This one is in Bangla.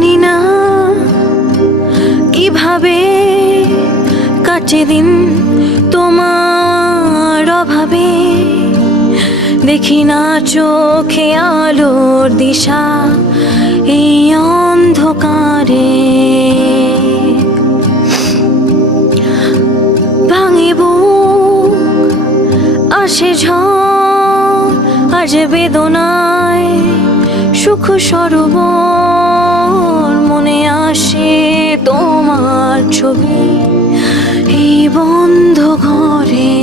জানি না কিভাবে কাটে দিন তোমার অভাবে, দেখি না চোখে আলোর দিশা এই অন্ধকারে। ভাঙে বুক আসে ঝড়, আজ বেদনায় সুখ সরোবর, মনে আসে তোমার ছবি এই বন্ধ ঘরে।